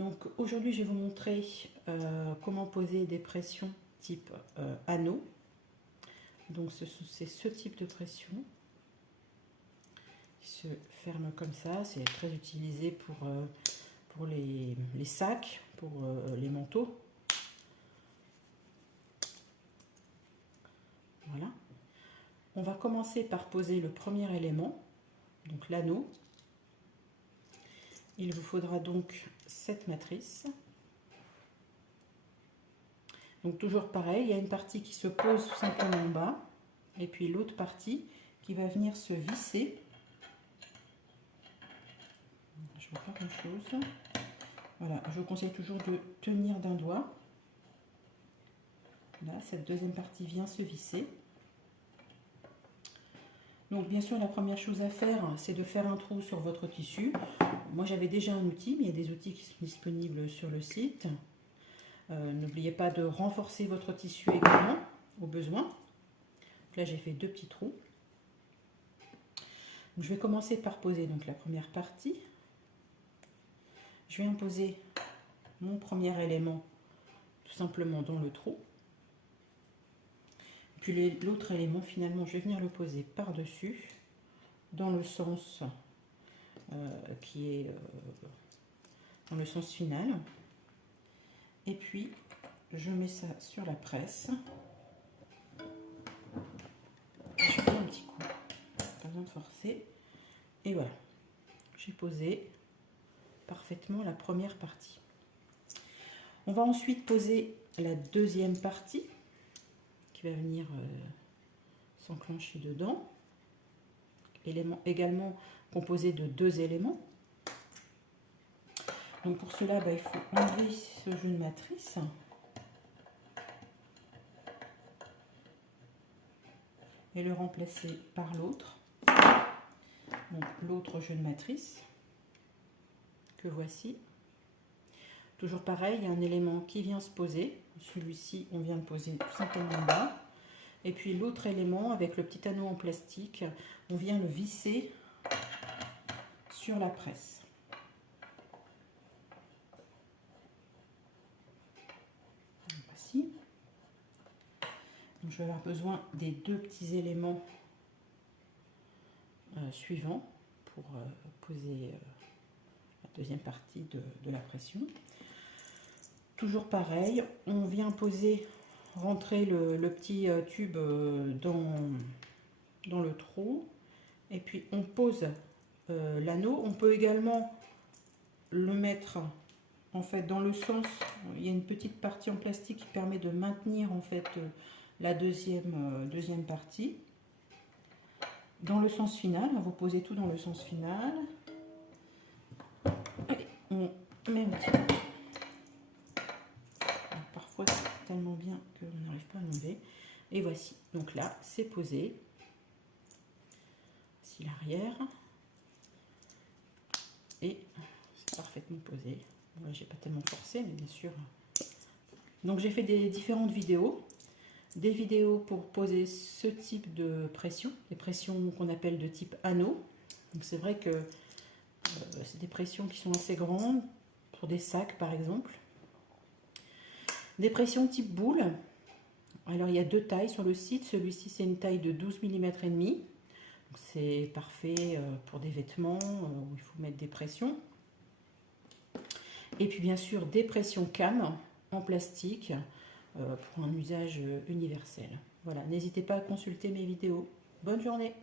Donc aujourd'hui je vais vous montrer comment poser des pressions type anneau. Donc c'est ce type de pression qui se ferme comme ça. C'est très utilisé pour les sacs, pour les manteaux. Voilà. On va commencer par poser le premier élément, donc l'anneau. Il vous faudra donc cette matrice. Donc toujours pareil, il y a une partie qui se pose tout simplement en bas, et puis l'autre partie qui va venir se visser. Je vois pas grand chose. Voilà, je vous conseille toujours de tenir d'un doigt. Là, cette deuxième partie vient se visser. Donc bien sûr, la première chose à faire, c'est de faire un trou sur votre tissu. Moi j'avais déjà un outil, mais il y a des outils qui sont disponibles sur le site. N'oubliez pas de renforcer votre tissu également au besoin. Donc là j'ai fait 2 petits trous. Donc, je vais commencer par poser donc la première partie. Je vais imposer mon premier élément tout simplement dans le trou. Puis l'autre élément, finalement, je vais venir le poser par-dessus, dans le sens qui est dans le sens final. Et puis, je mets ça sur la presse. Je fais un petit coup, pas besoin de forcer. Et voilà, j'ai posé parfaitement la première partie. On va ensuite poser la deuxième partie, qui va venir s'enclencher dedans. Élément également composé de 2 éléments. Donc pour cela, il faut enlever ce jeu de matrice. Et le remplacer par l'autre. Donc l'autre jeu de matrice que voici. Toujours pareil, il y a un élément qui vient se poser. Celui-ci, on vient de poser tout simplement en bas. Et puis l'autre élément, avec le petit anneau en plastique, on vient le visser sur la presse. Voici. Donc, je vais avoir besoin des 2 petits éléments suivants pour poser la deuxième partie de la pression. Toujours pareil, on vient rentrer le petit tube dans le trou, et puis on pose l'anneau. On peut également le mettre en fait dans le sens, il y a une petite partie en plastique qui permet de maintenir en fait la deuxième partie dans le sens final. Vous posez tout dans le sens final. Allez, on met un petit peu. Parfois c'est tellement bien qu'on n'arrive pas à l'enlever. Et voici, donc là c'est posé. Voici l'arrière. Et c'est parfaitement posé. Moi j'ai pas tellement forcé, mais bien sûr. Donc j'ai fait des différentes vidéos. Des vidéos pour poser ce type de pression, les pressions qu'on appelle de type anneau. Donc c'est vrai que c'est des pressions qui sont assez grandes, pour des sacs par exemple. Des pressions type boule. Alors il y a 2 tailles sur le site. Celui-ci c'est une taille de 12 mm et demi. C'est parfait pour des vêtements où il faut mettre des pressions. Et puis bien sûr des pressions cam en plastique pour un usage universel. Voilà, n'hésitez pas à consulter mes vidéos. Bonne journée!